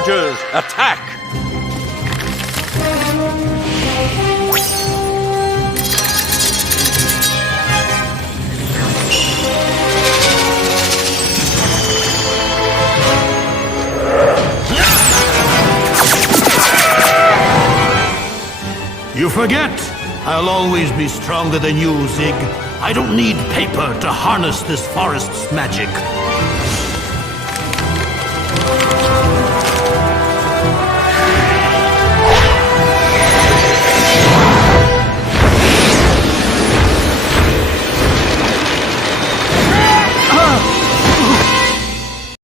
Forgers, attack! You forget! I'll always be stronger than you, Zig. I don't need paper to harness this forest's magic.